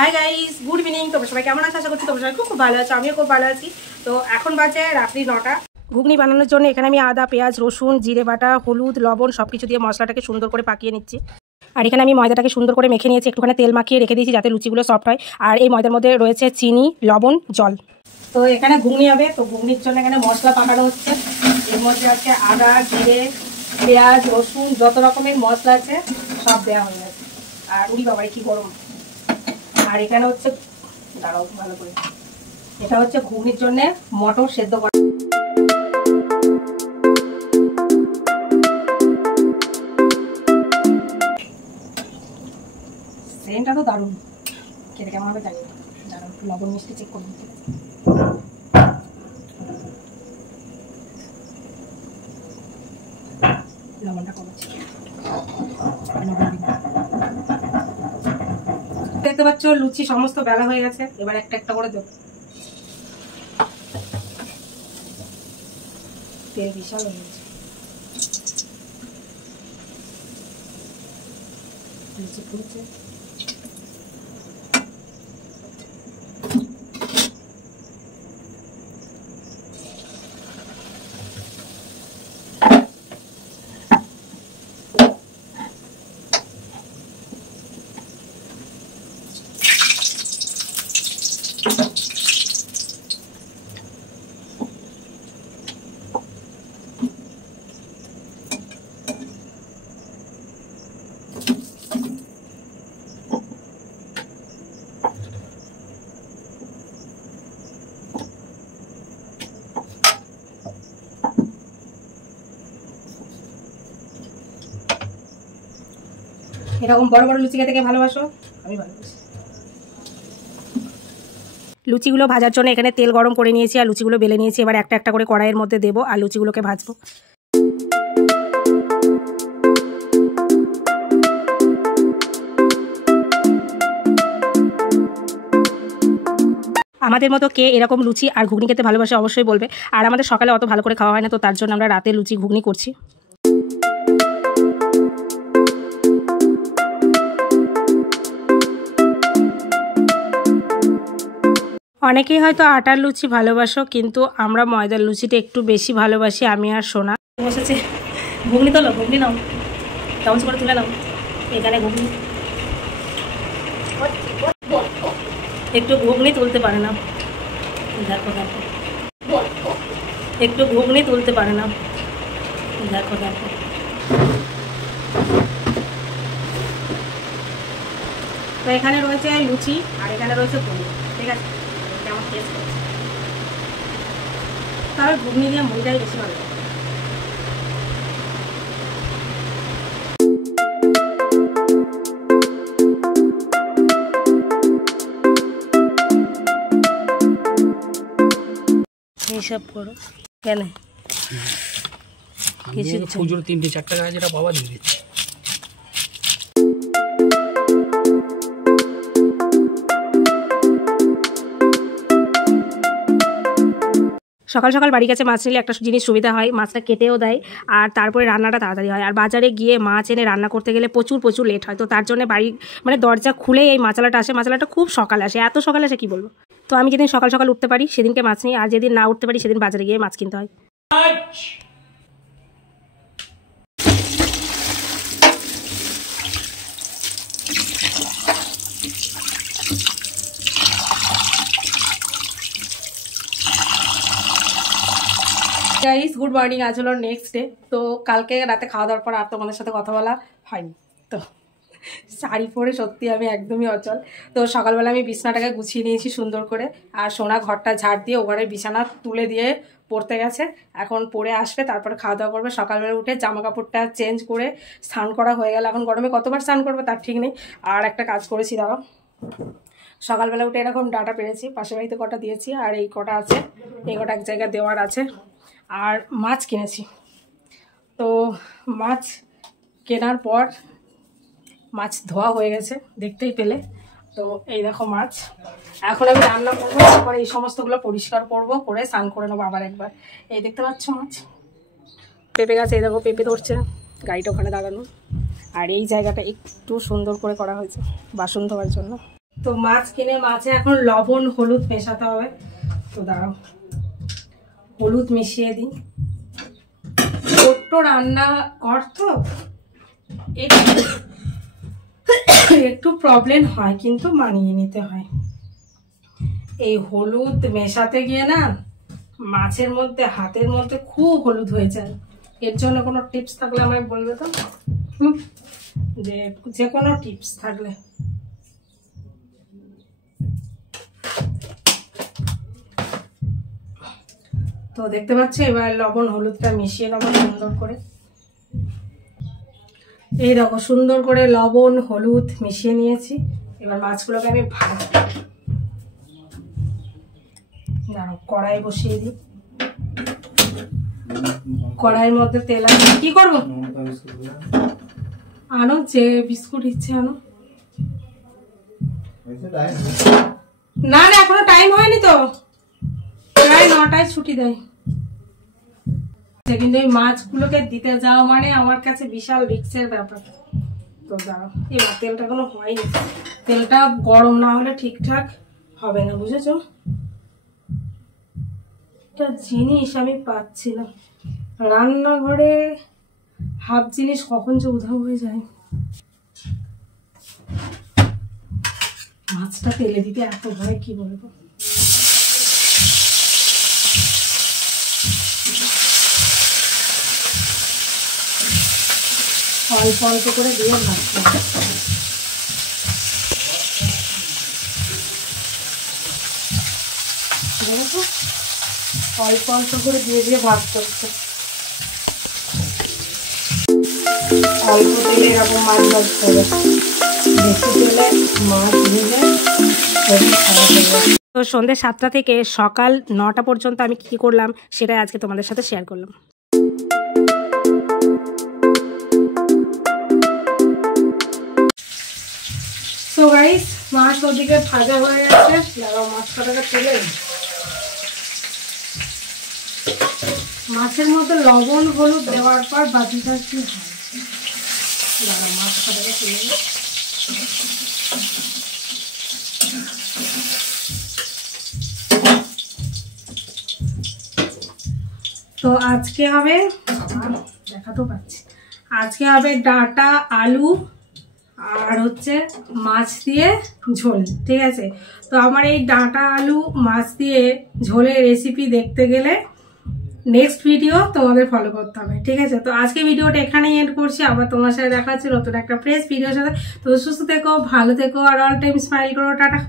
Hi guys, good evening. তোমরা সবাই কেমন আছো? আশা করছি তোমরা সবাই খুব ভালো আছো। আমিও খুব ভালো আছি। তো এখন বাজে রাত্রি 9টা। ঘুগনি বানানোর জন্য এখানে আমি আদা, পেঁয়াজ, রসুন, জিরে বাটা, হলুদ, লবণ সব কিছু দিয়ে মশলাটাকে সুন্দর করে পাকিয়ে নিচ্ছি। আর এখানে আমি ময়দাটাকে সুন্দর করে মেখে নিয়েছি, একটুখানি তেল মাখিয়ে রেখে দিয়েছি যাতে লুচিগুলো সফট হয়। আর এই ময়দার মধ্যে রয়েছে চিনি, লবণ, জল। তো এখানে ঘুগনি হবে, তো ঘুগনির জন্য এখানে মশলা পাকানো হচ্ছে। এর মধ্যে আছে আদা, জিরে, পেঁয়াজ, রসুন, যত রকমের মশলা আছে সব দেওয়া হয়ে গেছে। আর উড়ি বাবারে কি গরম। আর এখানে হচ্ছে দাঁড়াও ভালো করে, এটা হচ্ছে ঘুগনির জন্য মটর সেদ্ধ করা। সেন্টটা তো দারুণ, খেতে কেমন হবে জানি না। দাঁড়াও একটু লবণ মিষ্টি চেক করে দিতে। লবণটা কমাচ্ছি। দেখতে পাচ্ছ লুচি সমস্ত বেলা হয়ে গেছে, এবার একটা একটা করে দেবো। তেল বিশাল হয়ে গেছে। লুচি ফুলছে। এরকম বড় বড় লুচি খেতে ভালোবাসো? আমি ভালোবাসি। লুচিগুলো ভাজার জন্য এখানে তেল গরম করে নিয়েছি আর লুচিগুলো বেলে নিয়েছি। এবার একটা একটা করে কড়াইয়ের মধ্যে দেবো আর লুচিগুলোকে ভাজবো। আমাদের মতো কে এরকম লুচি আর ঘুগনি খেতে ভালোবাসে অবশ্যই বলবে। আর আমাদের সকালে অত ভালো করে খাওয়া হয় না, তো তার জন্য আমরা রাতে লুচি ঘুগনি করছি। অনেকেই হয়তো আটার লুচি ভালোবাসো, কিন্তু আমরা ময়দার লুচিটা একটু বেশি ভালোবাসি, আমি আর সোনা। বসেছে ঘুগনি তোলো, ঘুগনি নাও, চামচ করে তুলে নাও। এখানে ঘুগনি, একটু ঘুগনি তুলতে পারে না, দেখো দেখো, একটু ঘুগনি তুলতে পারে না, দেখো দেখো। তো এখানে রয়েছে লুচি আর এখানে রয়েছে ঘুগনি, ঠিক আছে? কেমন টেস্ট করছে? তবে ঘুগনি দিয়ে মুড়িটাই বেশি ভালো লাগে। এইসব করো কেন? পুজোর 3-4 টাকা যেটা বাবা দিয়ে দিচ্ছে। সকাল সকাল বাড়ি কাছে মাছ নিলে একটা জিনিস সুবিধা হয়, মাছটা কেটেও দেয় আর তারপরে রান্নাটা তাড়াতাড়ি হয়। আর বাজারে গিয়ে মাছ এনে রান্না করতে গেলে প্রচুর লেট হয়। তো তার জন্য বাড়ি মানে দরজা খুলেই এই মাছালাটা আসে। মাছালাটা খুব সকালে আসে, এত সকালে আসে কি বলবো। তো আমি যেদিন সকাল সকাল উঠতে পারি সেদিনকে মাছ নিই, আর যেদিন না উঠতে পারি সেদিন বাজারে গিয়ে মাছ কিনতে হয়। Guys, good morning. আজ হলো নেক্সট ডে। তো কালকে রাতে খাওয়া দাওয়ার পর আর তোমাদের সাথে কথা বলা হয়নি। তো শাড়ি পরে সত্যি আমি একদমই অচল। তো সকালবেলা আমি বিছানাটাকে গুছিয়ে নিয়েছি সুন্দর করে, আর সোনা ঘরটা ঝাড় দিয়ে ও ঘরের বিছানা তুলে দিয়ে পড়তে গেছে। এখন পড়ে আসবে, তারপরে খাওয়া দাওয়া করবে। সকালবেলা উঠে জামা কাপড়টা চেঞ্জ করে স্নান করা হয়ে গেল। এখন গরমে কতবার স্নান করবে তার ঠিক নেই। আর একটা কাজ করেছি, দাঁড়াও। সকালবেলা উঠে এরকম ডাটা পেরেছি, পাশের বাড়িতে কটা দিয়েছি আর এই কটা আছে, এই কটা এক জায়গায় দেওয়ার আছে। আর মাছ কিনেছি। তো মাছ কেনার পর মাছ ধোয়া হয়ে গেছে, দেখতেই পেলে। তো এই দেখো মাছ। এখন আমি রান্না করবো, তারপরে এই সমস্তগুলো পরিষ্কার করবো, করে স্নান করে নেবো আবার একবার। এই দেখতে পাচ্ছ মাছ। পেঁপে গাছ, এই দেখো পেঁপে ধরছে, গাড়িটা ওখানে দাঁড়ানো। আর এই জায়গাটা একটু সুন্দর করে করা হয়েছে বাসন ধোয়ার জন্য। তো মাছ কিনে মাছে এখন লবণ হলুদ মেশাতে হবে। তো দাঁড়াও হলুদ মিশিয়ে দিই। ছোট্ট রান্না কর তো একটু প্রবলেম হয়, কিন্তু মানিয়ে নিতে হয়। এই হলুদ মেশাতে গিয়ে না মাছের মধ্যে হাতের মধ্যে খুব হলুদ হয়ে যায়। এর জন্য কোনো টিপস থাকলে আমায় বলবে তো, যে কোনো টিপস থাকলে। তো দেখতে পাচ্ছি এবার লবণ হলুদটা মিশিয়ে নেবো সুন্দর করে। এই দেখো সুন্দর করে লবণ হলুদ মিশিয়ে নিয়েছি। এবার মাছগুলোকে আমি ভাজবো। দাঁড়াও কড়াই বসিয়ে দিই। কড়াইয়ের মধ্যে তেল আছে। কি করবো? আনো, যে বিস্কুট ইচ্ছে আনো। না না এখনো টাইম হয়নি তো, প্রায় 9টায় ছুটি দেয়। কিন্তু এই মাছগুলোকে দিতে যাওয়া মানে আমার কাছে বিশাল রিস্কের ব্যাপার। তো দাঁড়াও, এবার তেলটা কোনো হয়নি, তেলটা গরম না হলে ঠিকঠাক হবে না, বুঝেছো? একটা জিনিস আমি পাচ্ছি না, রান্নাঘরে হাফ জিনিস কখন যে উধাও হয়ে যায়। মাছটা তেলে দিতে এত ভয়, কি বলবো। অল্প অল্প করে দিয়ে ভাজতে হবে। দেখো অল্প অল্প করে দিয়ে দিয়ে ভাজতে হচ্ছে। অল্প তেলে এরকম মাছ ভাজতে হবে, বেশি তেলে মাছ ভেজে শরীর খারাপ হয়ে যায়। তো সন্ধ্যে 7টা থেকে সকাল 9টা পর্যন্ত আমি কি করলাম সেটাই আজকে তোমাদের সাথে শেয়ার করলাম। তো গাইস মাছ ওদিকে ভাজা হয়ে গেছে, মাছটাকে তুলে মাছের মধ্যে লবণ হলুদ দেওয়ার পর বাকিটা কি হয়। মাছটাকে তুলে তো আজকে হবে, দেখাতেও পাচ্ছি, আজকে হবে ডাঁটা আলু আর হচ্ছে মাছ দিয়ে ঝোল, ঠিক আছে? তো আমার এই ডাঁটা আলু মাছ দিয়ে ঝোলের রেসিপি দেখতে গেলে নেক্সট ভিডিও তোমাদের ফলো করতে হবে, ঠিক আছে? তো আজকে ভিডিওটা এখানেই এন্ড করছি। আবার তোমার সাথে দেখা হচ্ছে নতুন একটা ফ্রেশ ভিডিওর সাথে। তো সুস্থ থেকো, ভালো থেকো আর অল টাইম স্মাইল করো। টাটা।